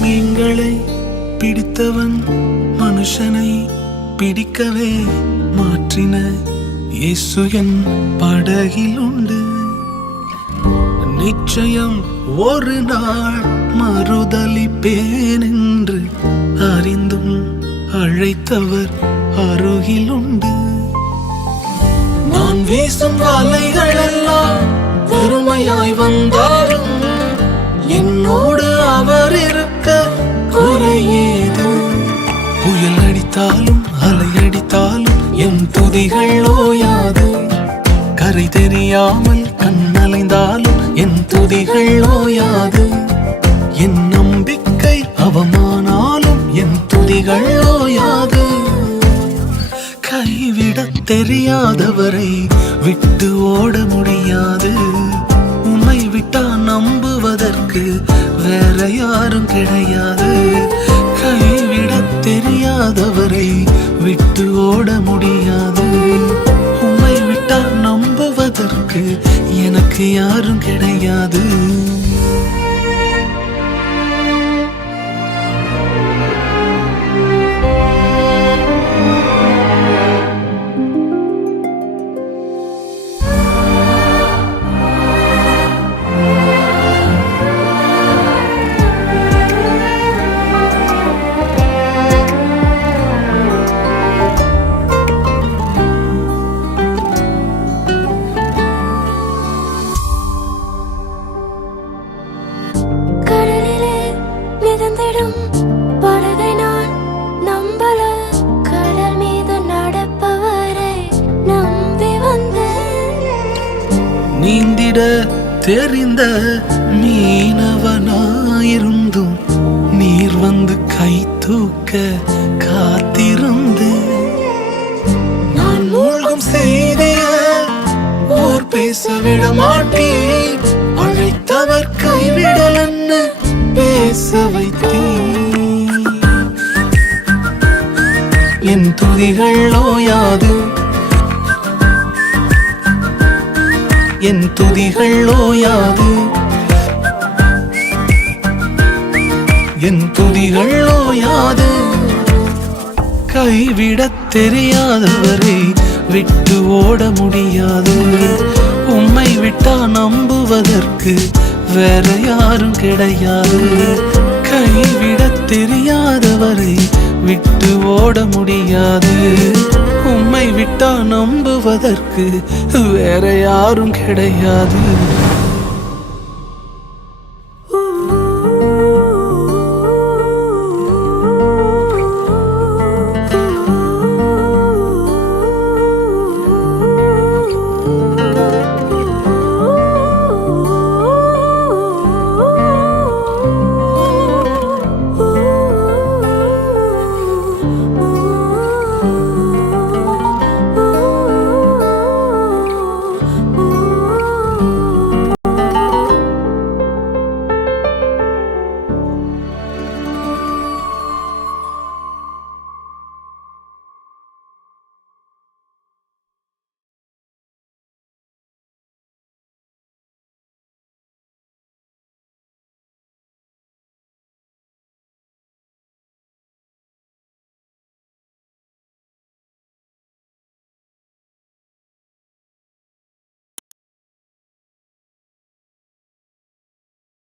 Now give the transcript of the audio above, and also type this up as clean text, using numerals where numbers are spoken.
மீன்களை பிடித்தவன் மனுஷனை பிடிக்கவே மாற்றின இயேசு என் படகில் உண்டு. நிச்சயம் ஒரு நாள் மறுதலிப்பேன் என்று அறிந்தும் அழைத்தவர் அருகில் உண்டு. நான் வீசும் வலைகள் எல்லாம் பெருமையாய் வந்தாலும் என்னோடு அவர் இருக்க குறையேது. புயல் அடித்தாலும் அலை அடித்தாலும் என் துதிகள் ஓயாது. கரை தெரியாமல் கண்ணலைந்தாலும் என் துதிகள் ஓயாது. என் நம்பிக்கை அவமானாலும் என் துதிகள் ஓயாது. கைவிடத் தெரியாதவரை விட்டு ஓட முடியாது. உன்னை விட்டா நம்புவதற்கு வேற யாரும் கிடையாது. கைவிடத் தெரியாதவரை விட்டு ஓட முடியாது. உன்னை விட்டா நம்புவதற்கு எனக்கு யாரும் கிடையாது. படகை நான் நம்பல, கடல் மீது நடப்பவரை நம்பி வந்தேன். நீந்திட தெரிந்த மீனவனாயிருந்தும் நீர் வந்து கை தூக்க காத்திருந்து. நான் மூழ்கும் செய்திய ஓர் பேச விட மாட்டேன். அழைத்தவர் கைவிடலன்னு பேச வைத்தேன். என் துதிகள் ஓயாது. என் துதிகள் ஓயாது. என் துதிகள் ஓயாது. கைவிடத் தெரியாதவரை விட்டு ஓட முடியாது. உம்மை விட்டா நம்புவதற்கு வேற யாரும் கிடையாது. கைவிடத் தெரியாதவரை விட்டு ஓட முடியாது. உம்மை விட்டா நம்புவதற்கு வேற யாரும் கிடையாது.